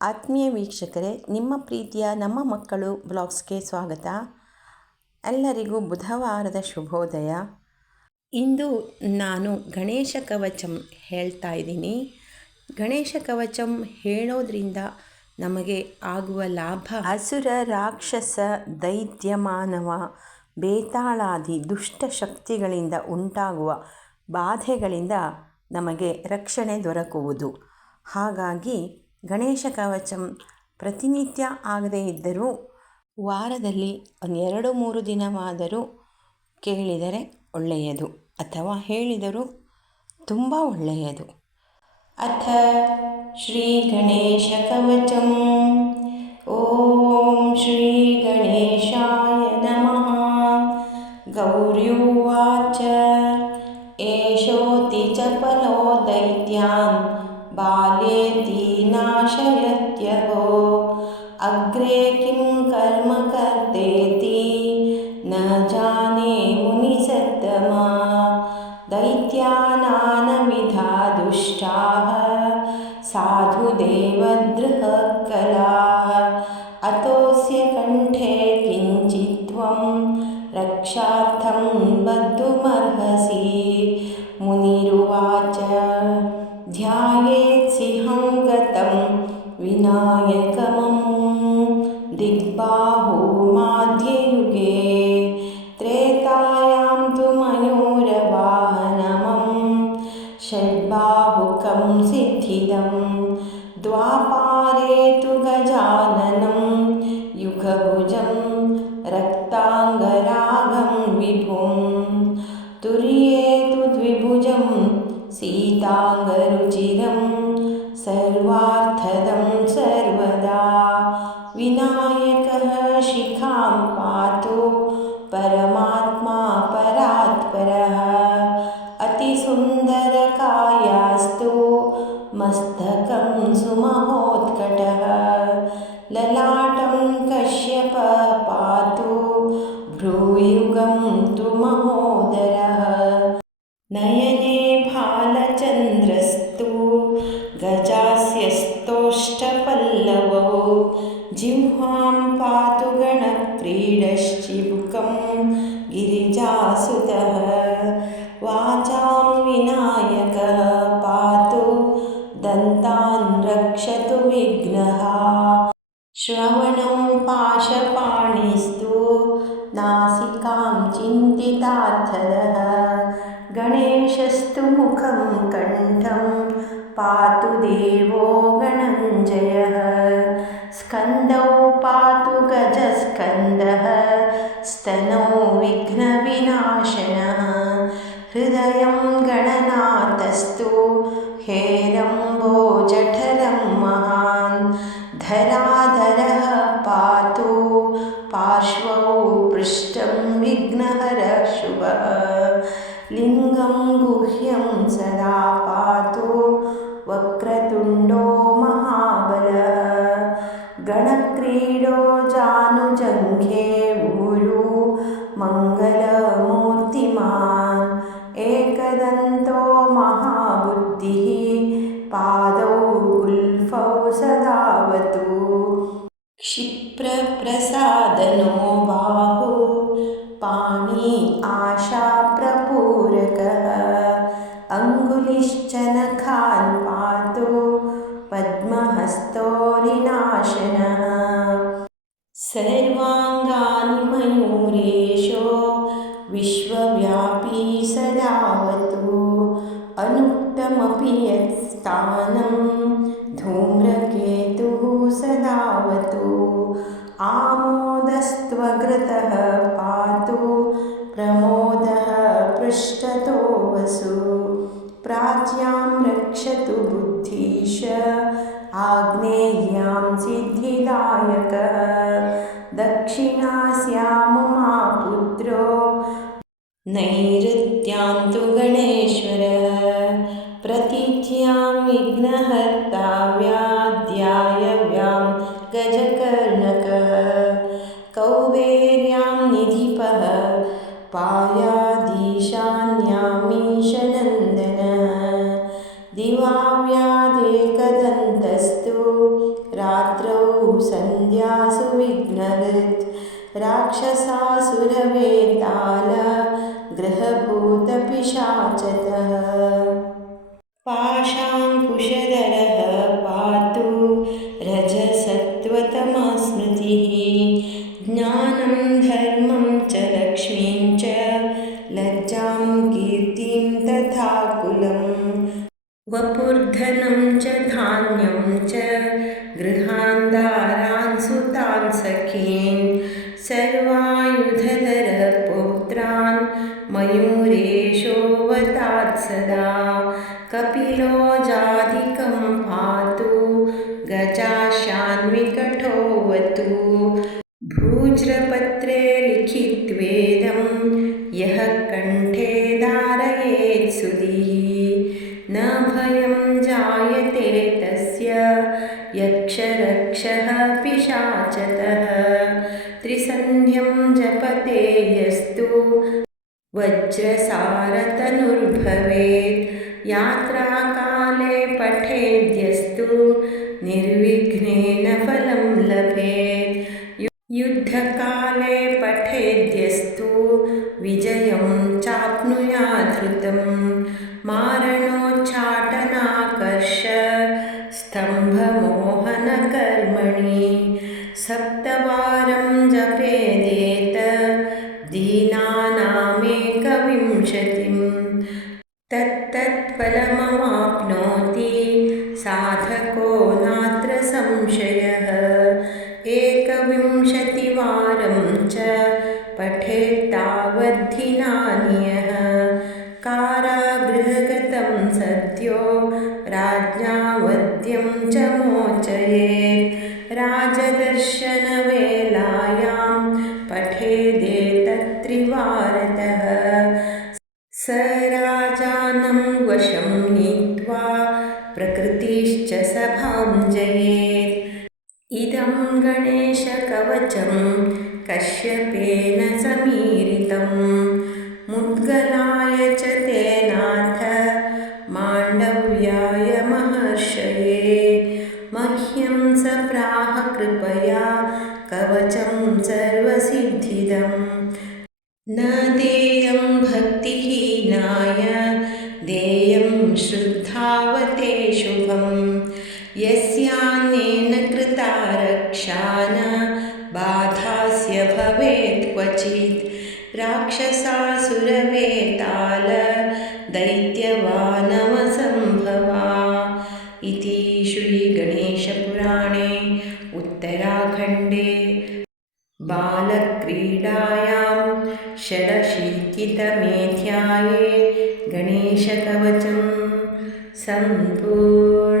ಆತ್ಮೀಯ ವೀಕ್ಷಕರೇ, ನಿಮ್ಮ ಪ್ರೀತಿಯ ನಮ್ಮ ಮಕ್ಕಳು ಬ್ಲಾಗ್ಸ್ಗೆ ಸ್ವಾಗತ. ಎಲ್ಲರಿಗೂ ಬುಧವಾರದ ಶುಭೋದಯ. ಇಂದು ನಾನು ಗಣೇಶ ಕವಚಂ ಹೇಳ್ತಾ ಇದ್ದೀನಿ. ಗಣೇಶ ಕವಚಂ ಹೇಳೋದ್ರಿಂದ ನಮಗೆ ಆಗುವ ಲಾಭ: ಅಸುರ, ರಾಕ್ಷಸ, ದೈತ್ಯ, ಮಾನವ, ಬೇತಾಳಾದಿ ದುಷ್ಟ ಶಕ್ತಿಗಳಿಂದ ಉಂಟಾಗುವ ಬಾಧೆಗಳಿಂದ ನಮಗೆ ರಕ್ಷಣೆ ದೊರಕುವುದು. ಹಾಗಾಗಿ ಗಣೇಶ ಕವಚಂ ಪ್ರತಿನಿತ್ಯ ಆಗದೇ ಇದ್ದರೂ ವಾರದಲ್ಲಿ 2-3 ದಿನವಾದರೂ ಕೇಳಿದರೆ ಒಳ್ಳೆಯದು, ಅಥವಾ ಹೇಳಿದರೂ ತುಂಬ ಒಳ್ಳೆಯದು. ಅಥ ಶ್ರೀ ಗಣೇಶ ಕವಚಂ. ಓಂ ಶ್ರೀ ಗಣೇಶಾಯ ನಮಃ. ಗೌರ್ಯುವಾಚ ಏಷೋತಿ ಚಪಲೋ ದೈತ್ಯಾನ್ ಬಾಲ್ಯೇತಿ ನಾಶಯತ್ಯಹೋ ಅಗ್ರೆ ಕಿಂ ಕರ್ಮ ಕರ್ತೇತಿ ನ ಜಾನೆ ಮುನಿಸತ್ತಮ. ದೈತ್ಯಾನಾನವಿಧಾ ದುಷ್ಟಾಃ ಸಾಧು ದೇವದ್ರುಃ ಕಲಾಃ ಅತೋಸ್ಯ ಕಂಠೆ ಕಿಂಚಿತ್ತ್ವಂ ರಕ್ಷಾರ್ಥಂ ಬದ್ಧುಮರ್ಹಸಿ. ಮುನಿರುವಾಚ ಧ್ಯಾಯೇತ್ಸಿಂಹಂ ಗತಂ ವಿನಾಯಕಮಂ ದಿಗ್ಬಾಹು ಮಧ್ಯಯುಗೆ ತ್ರೇತಾಯಾಂ ತು ಮಯೂರವಾಹನಮಂ ಷಡ್ಬಾಹುಕಂ ಸಿದ್ಧಿದಂ ದ್ವಾಪಾರೇ ತು ಗಜಾನನಂ ಯುಗಭುಜಂ ರಕ್ತಾಂಗರಾಗಂ ವಿಭುಂ ತುರ್ಯೇ ತು ದ್ವಿಭುಜಂ ಸೀತಾಂಗರುಚಿರಂ ಸರ್ವಾರ್ಥದಂ ಸರ್ವದಾ. ವಿನಾಯಕಃ ಶಿಖಾಂ ಪಾತು ಪರಮಾತ್ಮಾ ಪರಾತ್ಪರಃ ಅತಿಸುಂದರಕಾಯಾಸ್ತು ಮಸ್ತಕಂ ಸುಮಹೋತ್ಕಟಃ ಲಲಾಟಂ ಕಶ್ಯಪ ಪಾತು ಭ್ರೂಯುಗಂ ತು ಮಹೋದರಃ ನಯನೆ ಭಾಲಚಂದ್ರಸ್ತು ಗಜಾಸ್ಯಸ್ತೋಷ್ಟಪಲ್ಲವೋ ಜಿಹ್ವಾಂ ಪಾತು ಗಣಕ್ರೀಡಶ್ಚಿಬುಕಂ ಗಿರಿಜಾಸುತಃ ವಾಚಾಂ ವಿನಾಯಕಃ ಪಾತು ದಂತಾನ್ ರಕ್ಷತು ವಿಘ್ನಃ ಶ್ರವಣಂ ಪಾಶಪಾಣಿಸ್ತು ನಾಸಿಕಾಂ ಚಿಂತಿತಾರ್ಥದಃ ಗಣೇಶಸ್ತು ಮುಖಂ ಕಂಠಂ ಪಾತು ದೇವೋ ಗಣಂಜಯಃ ಸ್ಕಂದೌ ಪಾತು ಗಜಸ್ಕಂದಃ ಸ್ತನೌ ವಿಘ್ನವಿನಾಶನಃ ಹೃದಯಂ ಗಣನಾಥಸ್ತು ಹೇರಂಬೋ ಜಠರಂ ಮಹಾನ್ ಧರಾಧರಃ ಪಾತು ಪಾರ್ಶ್ವೌ ಪೃಷ್ಠಂ ವಿಘ್ನಹರಃ ಶುಭಃ ಲಿಂಗಂ ಗುಹ್ಯಂ ಸದಾ ಪಾತು ವಕ್ರತುಂಡೋ ಮಹಾಬಲಃ ಗಣಕ್ರೀಡೋ ಜಾನುಜಂಘೆ ಊರು ಮಂಗಲಮೂರ್ತಿಮಾನ್ ಏಕದಂತೋ ಮಹಾಬುದ್ಧಿಃ ಪಾದೌ ಗುಲ್ಫೌ ಸದಾವತು ಕ್ಷಿಪ್ರಪ್ರಸಾದನೋ ಬಾಹು ಪಾಣಿ ಆಶಾಪ್ರಪೂರಕಃ ಅಂಗುಲಿಶ್ಚನಖಾನ್ ಪಾತು ಪದ್ಮಹಸ್ತೋರಿನಾಶನಃ ಸರ್ವಾಂಗಾನಿ ಮಯೂರೇಶೋ ವಿಶ್ವವ್ಯಾಪಿ ಸದಾವತು ಅನುಕ್ತಮಪಿ ಯತ್ಸ್ಥಾನಂ ಧೂಮ್ರಕೇತುಃ ಸದಾವತು ಆಮೋದಸ್ತ್ವಗ್ರತಃ ಪಾತು ಪ್ರಮೋದಃ ಪೃಷ್ಠತೋ ವಸು ಪ್ರಾಚ್ಯಾಂ ರಕ್ಷತು ಬುದ್ಧೀಶ ಆಗ್ನೇಯಾಂ ಸಿದ್ಧಿದಾಯಕಃ ದಕ್ಷಿಣಾಸ್ಯಾಂ ಉಮಾಪುತ್ರೋ ನೈಋತ್ಯಾಂ ತು ಗಣೇಶ್ವರಃ ಪ್ರತೀಚ್ಯಾಂ ವಿಘ್ನಹರ್ತಾ ವ್ಯಾಧ್ಯಾಯವ್ಯಾಂ ಗಜಕರ್ಣಕಃ ಕೌಬೇರ್ಯಾಂ ನಿಧಿಪಃ ಪಾಯಾದೀಶಾನ್ಯಾಮೀಶನಂದನಃ ದಿವಾವ್ಯಾದೇಕದಂತಸ್ತು ರಾ सन्ध्यासु विघ्नहृत् राक्षसासुरवेताल ग्रहभूतपिशाचतः पाशाङ्कुशधरः पातु रजसत्त्वतमस्मृतिः ज्ञानं धर्मं च लक्ष्मीं च लज्जां कीर्तिं तथा कुलम् वपुर्धनं च धान्यं च गृहान् दारान् सुतान् सखीन् सर्वायुधधरः पुत्रान् मयूरेशोऽवतात् सदा कपिलो जाधिकं पातु गजाशान्विकटोऽवतु भूज्रपत्रे लिखित्वेदं यः कण्ठे धारयेत् सुधीः न भयं जायते तस्य यक्षरक्षः पिशाचतः त्रिसन्ध्यं जपते यस्तु वज्रसारतनुर्भवेत् यात्राकाले पठेद्यस्तु निर्विघ्नेन फलं लभेत् युद्धकाले पठेद्यस्तु विजयं चाप्नुयात् धृतम् मारणोच्चाटनाकर्ष स्तम्भमोहनकर्मणि सप्तवारं जपेदेत दीनानामेकविंशतिं तत्तत्फलमवाप्नोति साधको नात्र संशयः एकविंशतिवारं च पठेत्तावद्धिनान्यः कारागृहगतं सद्यो राज्ञा वध्यं च मोचयेत् राजदर्शनवेलायां पठेदेतत्त्रिवारतः स राजानं वशं नीत्वा प्रकृतिश्च सभां जयेत् इदं गणेशकवचं कश्यपेन समीरितं मुद्गलाय च तेनाथ माण्डव्याय महर्षये मह्यं स प्राह कृपया कवचं सर्वसिद्धिदम् न देयं भक्तिहीनाय देयं श्रद्धावते शुभं यस्यान्नेन कृता रक्षा न बाधास्य भवेत् क्वचित् राक्षसासुरवेताल दैत्यवानवसम्भवा इति श्रीगणेशपुराणे उत्तराखण्डे बालक्रीडायां षडशीतितमेऽध्याये गणेशकवचं सम्पूर्णम्।